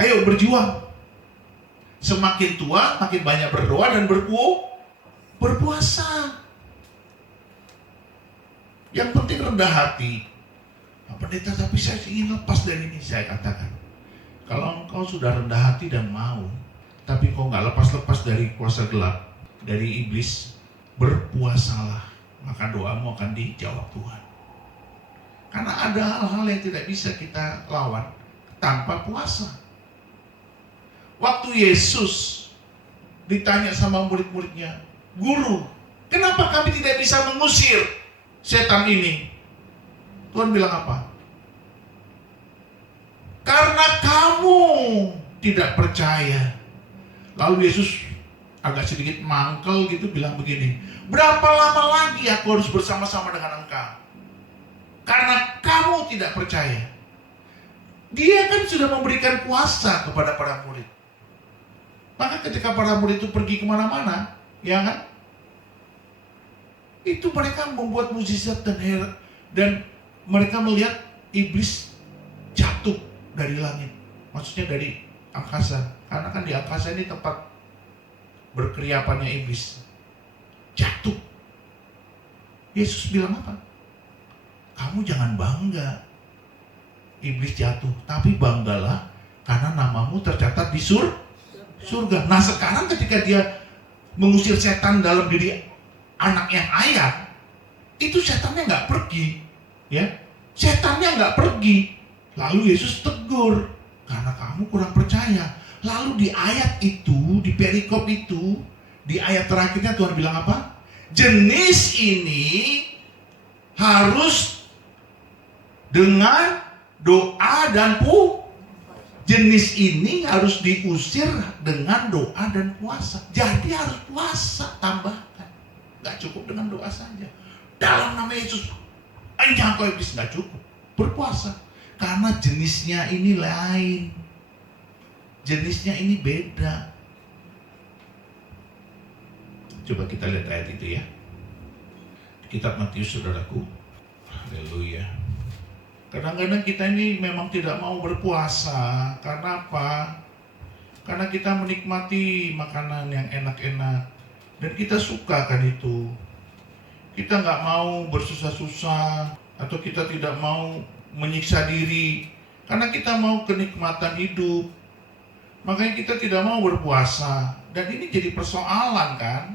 Ayo berjuang. Semakin tua, makin banyak berdoa dan berpuasa. Yang penting rendah hati. Pendeta, tapi saya ingin lepas dari ini. Saya katakan, kalau engkau sudah rendah hati dan mau, tapi kau nggak lepas-lepas dari kuasa gelap, dari iblis, berpuasalah, maka doamu akan dijawab Tuhan. Karena ada hal-hal yang tidak bisa kita lawan tanpa puasa. Waktu Yesus ditanya sama murid-muridnya, Guru, kenapa kami tidak bisa mengusir setan ini? Tuhan bilang apa? Karena kamu tidak percaya. Lalu Yesus agak sedikit mangkel gitu bilang begini, berapa lama lagi aku harus bersama-sama dengan engkau? Karena kamu tidak percaya. Dia kan sudah memberikan kuasa kepada para murid. Maka ketika para murid itu pergi kemana-mana, ya kan? Itu mereka membuat mukjizat dan mereka melihat iblis jatuh dari langit. Maksudnya dari angkasa. Karena kan di angkasa ini tempat berkeriapannya iblis. Jatuh. Yesus bilang apa? Kamu jangan bangga iblis jatuh, tapi banggalah karena namamu tercatat di surga. Nah sekarang ketika dia mengusir setan dalam diri anak yang ayah, itu setannya nggak pergi, ya, setannya nggak pergi. Lalu Yesus tegur, karena kamu kurang percaya. Lalu di ayat itu, di perikop itu, di ayat terakhirnya Tuhan bilang apa? Jenis ini harus dengan doa dan jenis ini harus diusir dengan doa dan puasa. Jadi harus puasa, tambahkan. Gak cukup dengan doa saja. Dalam nama Yesus, jangkau iblis, gak cukup. Berpuasa. Karena jenisnya ini lain. Jenisnya ini beda. Coba kita lihat ayat itu ya. Kitab Matius, saudaraku. Haleluya. Kadang-kadang kita ini memang tidak mau berpuasa. Karena apa? Karena kita menikmati makanan yang enak-enak. Dan kita suka kan itu. Kita nggak mau bersusah-susah. Atau kita tidak mau menyiksa diri. Karena kita mau kenikmatan hidup. Makanya kita tidak mau berpuasa. Dan ini jadi persoalan kan.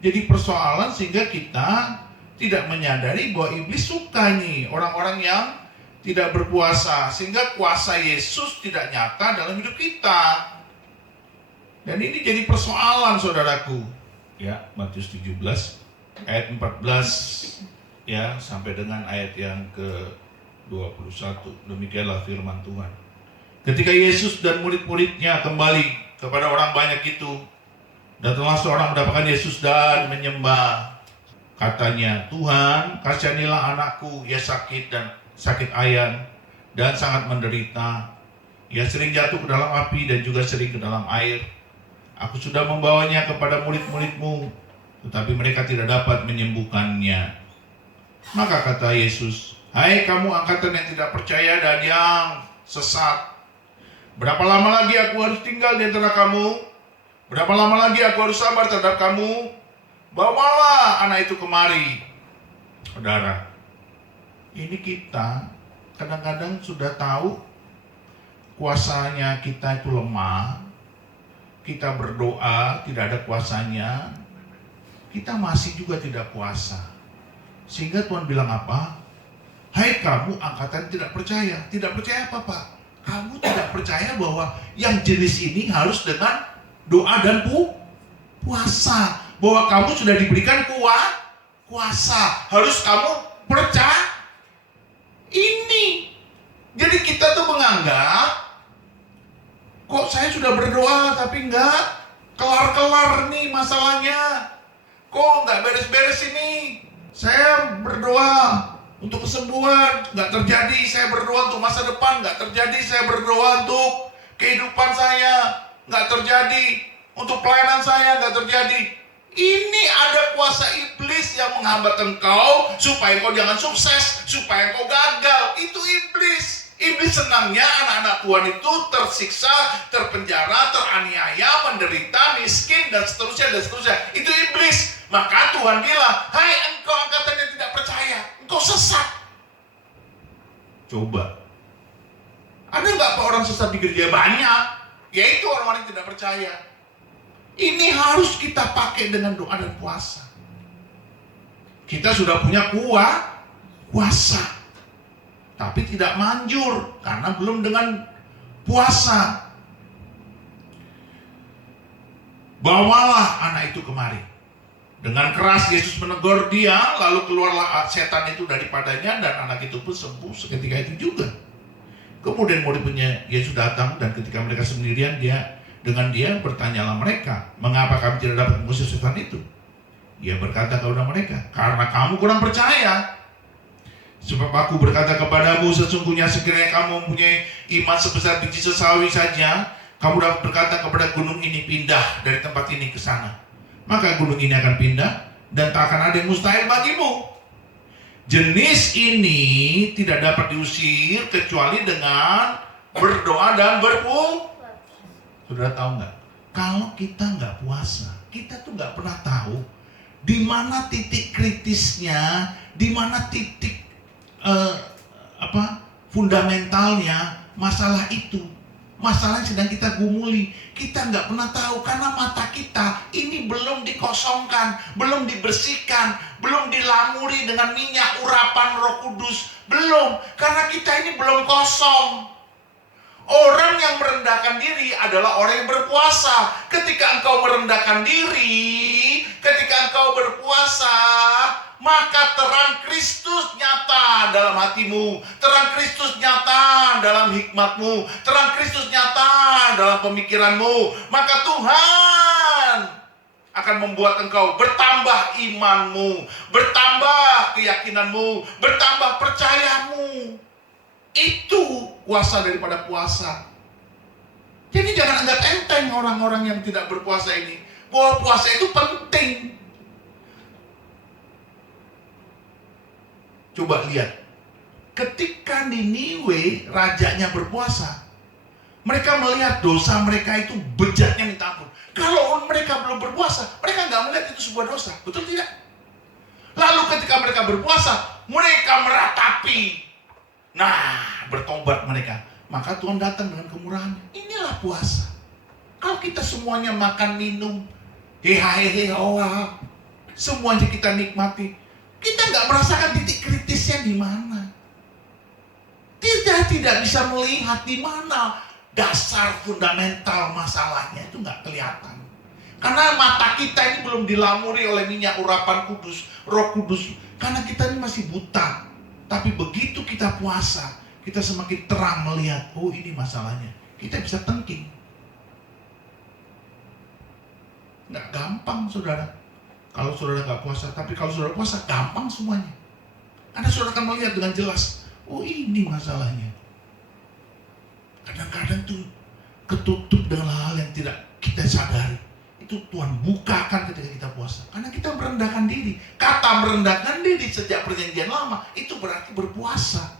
Jadi persoalan sehingga kita tidak menyadari bahwa iblis suka nih orang-orang yang tidak berpuasa, sehingga kuasa Yesus tidak nyata dalam hidup kita. Dan ini jadi persoalan, saudaraku. Ya, Matius 17 ayat 14 ya sampai dengan ayat yang ke-21. Demikianlah firman Tuhan. Ketika Yesus dan murid-muridnya kembali kepada orang banyak itu, datanglah seorang mendapatkan Yesus dan menyembah. Katanya, Tuhan, kasihanilah anakku, ia sakit dan sakit ayan dan sangat menderita. Ia sering jatuh ke dalam api dan juga sering ke dalam air. Aku sudah membawanya kepada murid-muridmu, tetapi mereka tidak dapat menyembuhkannya. Maka kata Yesus, hai kamu angkatan yang tidak percaya dan yang sesat, berapa lama lagi aku harus tinggal di antara kamu? Berapa lama lagi aku harus sabar terhadap kamu? Bawalah anak itu kemari. Saudara, ini kita kadang-kadang sudah tahu kuasanya kita itu lemah. Kita berdoa, tidak ada kuasanya. Kita masih juga tidak puasa. Sehingga Tuhan bilang apa? Hai kamu angkatan tidak percaya. Tidak percaya apa Pak? Kamu tidak percaya bahwa yang jenis ini harus dengan doa dan puasa. Bahwa kamu sudah diberikan kuasa. Harus kamu percaya ini. Jadi kita tuh menganggap, kok saya sudah berdoa tapi enggak kelar-kelar nih masalahnya. Kok enggak beres-beres ini. Saya berdoa untuk kesembuhan, enggak terjadi. Saya berdoa untuk masa depan, enggak terjadi. Saya berdoa untuk kehidupan saya, enggak terjadi. Untuk pelayanan saya, enggak terjadi. Ini ada kuasa iblis yang menghambat engkau supaya engkau jangan sukses, supaya engkau gagal. Itu iblis. Iblis senangnya anak-anak Tuhan itu tersiksa, terpenjara, teraniaya, menderita, miskin, dan seterusnya, dan seterusnya. Itu iblis. Maka Tuhan bilang, hai engkau angkatan yang tidak percaya, engkau sesat. Coba. Ada nggak Pak orang sesat di gereja? Banyak. Yaitu orang-orang yang tidak percaya. Ini harus kita pakai dengan doa dan puasa. Kita sudah punya kuasa, tapi tidak manjur karena belum dengan puasa. Bawalah anak itu kemari. Dengan keras Yesus menegur dia, lalu keluarlah setan itu daripadanya dan anak itu pun sembuh seketika itu juga. Kemudian murid-muridnya Yesus datang dan ketika mereka sendirian dengan dia bertanyalah mereka, mengapa kami tidak dapat mengusir setan itu? Dia berkata kepada mereka, karena kamu kurang percaya. Sebab aku berkata kepadamu, sesungguhnya sekiranya kamu mempunyai iman sebesar biji sesawi saja, kamu dapat berkata kepada gunung ini, pindah dari tempat ini ke sana. Maka gunung ini akan pindah dan tak akan ada yang mustahil bagimu. Jenis ini tidak dapat diusir kecuali dengan berdoa dan berpuasa. Saudara tahu nggak? Kalau kita nggak puasa, kita tuh nggak pernah tahu di mana titik kritisnya, di mana titik fundamentalnya masalah itu. Masalah yang sedang kita gumuli, kita nggak pernah tahu karena mata kita ini belum dikosongkan, belum dibersihkan, belum dilamuri dengan minyak urapan Roh Kudus, belum, karena kita ini belum kosong. Orang yang merendahkan diri adalah orang yang berpuasa. Ketika engkau merendahkan diri, ketika engkau berpuasa, maka terang Kristus nyata dalam hatimu, terang Kristus nyata dalam hikmatmu, terang Kristus nyata dalam pemikiranmu. Maka Tuhan akan membuat engkau bertambah imanmu, bertambah keyakinanmu, bertambah percayamu. Itu kuasa daripada puasa. Jadi jangan anggap enteng orang-orang yang tidak berpuasa ini, bahwa puasa itu penting. Coba lihat, ketika Niniwe rajanya berpuasa, mereka melihat dosa mereka itu bejatnya minta ampun. Kalau mereka belum berpuasa, mereka nggak melihat itu sebuah dosa, betul tidak? Lalu ketika mereka berpuasa, mereka meratapi. Nah, bertobat mereka. Maka Tuhan datang dengan kemurahan. Inilah puasa. Kalau kita semuanya makan minum, hehehe, semuanya kita nikmati, kita nggak merasakan titik kritisnya di mana. Tidak bisa melihat di mana dasar fundamental masalahnya, itu nggak kelihatan. Karena mata kita ini belum dilamuri oleh minyak urapan kudus, Roh Kudus. Karena kita ini masih buta. Tapi begitu kita puasa, kita semakin terang melihat, oh ini masalahnya. Kita bisa tengking. Nggak gampang, saudara. Kalau saudara nggak puasa, tapi kalau saudara puasa, gampang semuanya. Karena saudara akan melihat dengan jelas, oh ini masalahnya. Kadang-kadang tuh ketutup dengan hal yang tidak kita sadari. Itu Tuhan bukakan ketika kita puasa. Karena kita merendahkan diri. Kata merendahkan diri sejak perjanjian lama, itu berarti berpuasa.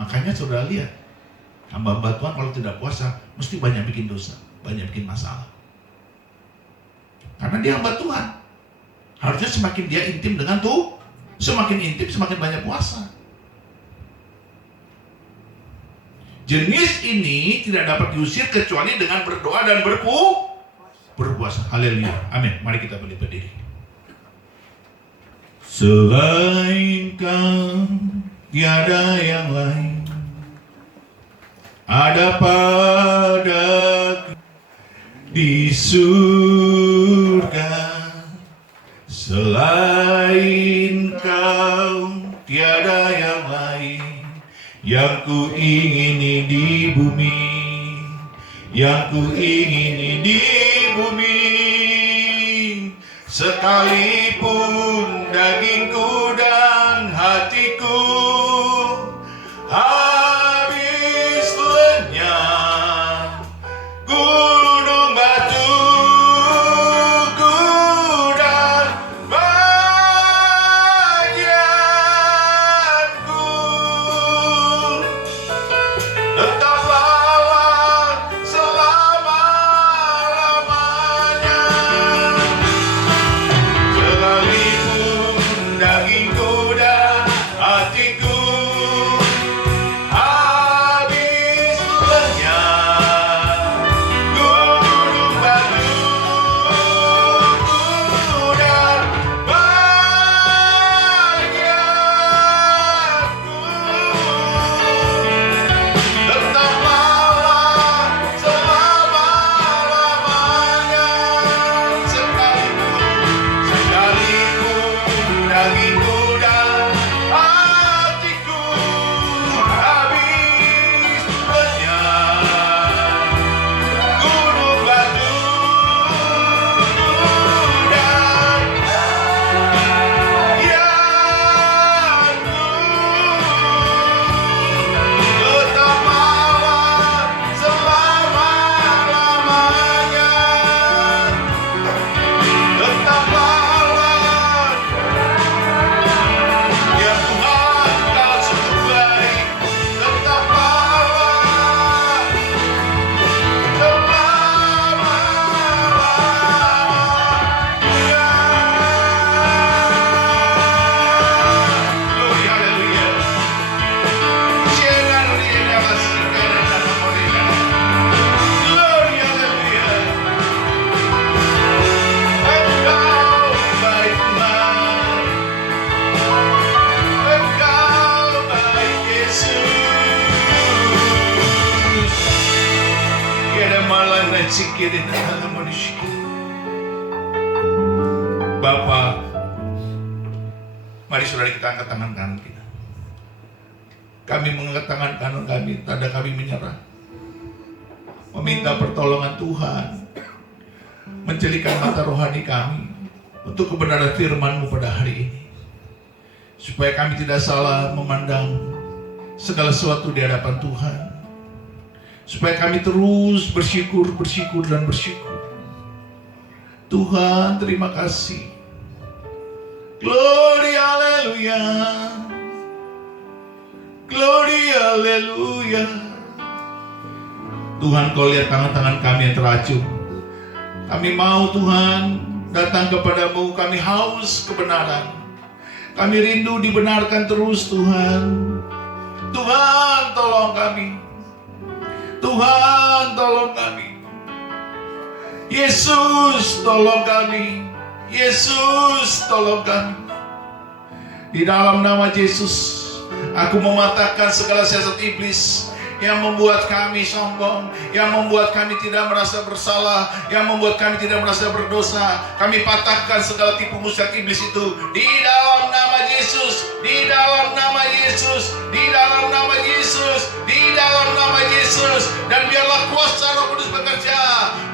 Makanya saudara lihat, hamba-hamba Tuhan kalau tidak puasa, mesti banyak bikin dosa, banyak bikin masalah. Karena dia hamba Tuhan. Harusnya semakin dia intim dengan Tuhan, semakin intim, semakin banyak puasa. Jenis ini tidak dapat diusir kecuali dengan berdoa dan berpuasa. Haleluya. Amin. Mari kita berdiri. Selain Kau tiada yang lain, ada pada di surga. Selain Kau tiada yang lain, yang ku ingini di bumi, yang ku ingini di bumi. Sekalipun dagingku dan hatiku habis lenyap, gunung batuku dan banyak Bapak, mari saudara kita angkat tangan kanan kita. Kami mengangkat tangan kanan kami, tanda kami menyerah. Meminta pertolongan Tuhan, mencelikan mata rohani kami untuk kebenaran firman-Mu pada hari ini. Supaya kami tidak salah memandang segala sesuatu di hadapan Tuhan. Supaya kami terus bersyukur dan bersyukur. Tuhan, terima kasih. Glory, haleluya. Glory, haleluya. Tuhan, Kau lihat tangan-tangan kami yang teracung. Kami mau Tuhan datang kepadamu. Kami haus kebenaran. Kami rindu dibenarkan terus Tuhan. Tuhan, tolong kami. Tuhan, tolong kami. Yesus, tolong kami. Yesus, tolong kami. Di dalam nama Yesus, aku mematahkan segala siasat iblis yang membuat kami sombong, yang membuat kami tidak merasa bersalah, yang membuat kami tidak merasa berdosa. Kami patahkan segala tipu muslihat iblis itu di dalam nama Yesus, di dalam nama Yesus, di dalam nama Yesus, di dalam nama Yesus. Dan biarlah kuasa Roh Kudus bekerja,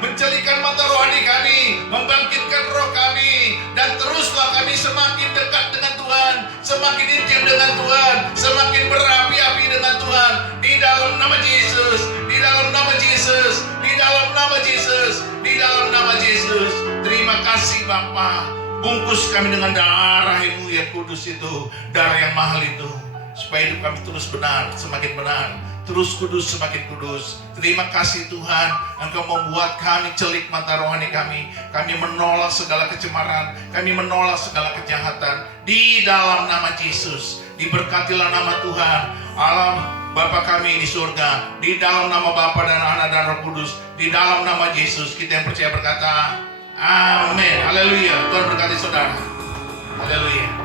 mencelikan mata rohani kami, membangkitkan roh kami, dan teruslah kami semakin dekat dengan Tuhan, semakin intim dengan Tuhan, semakin berapi-api dengan Tuhan. Di dalam nama Yesus, di dalam nama Yesus, di dalam nama Yesus, di dalam nama Yesus. Terima kasih Bapa. Bungkus kami dengan darah-Mu yang kudus itu, darah yang mahal itu, supaya hidup kami terus benar, semakin benar, terus kudus, semakin kudus. Terima kasih Tuhan, Engkau membuat kami celik mata rohani kami. Kami menolak segala kecemaran, kami menolak segala kejahatan. Di dalam nama Yesus, diberkatilah nama Tuhan, alam Bapa kami di surga, di dalam nama Bapa dan Anak dan Roh Kudus, di dalam nama Yesus, kita yang percaya berkata, amin. Haleluya. Tuhan berkati saudara. Haleluya.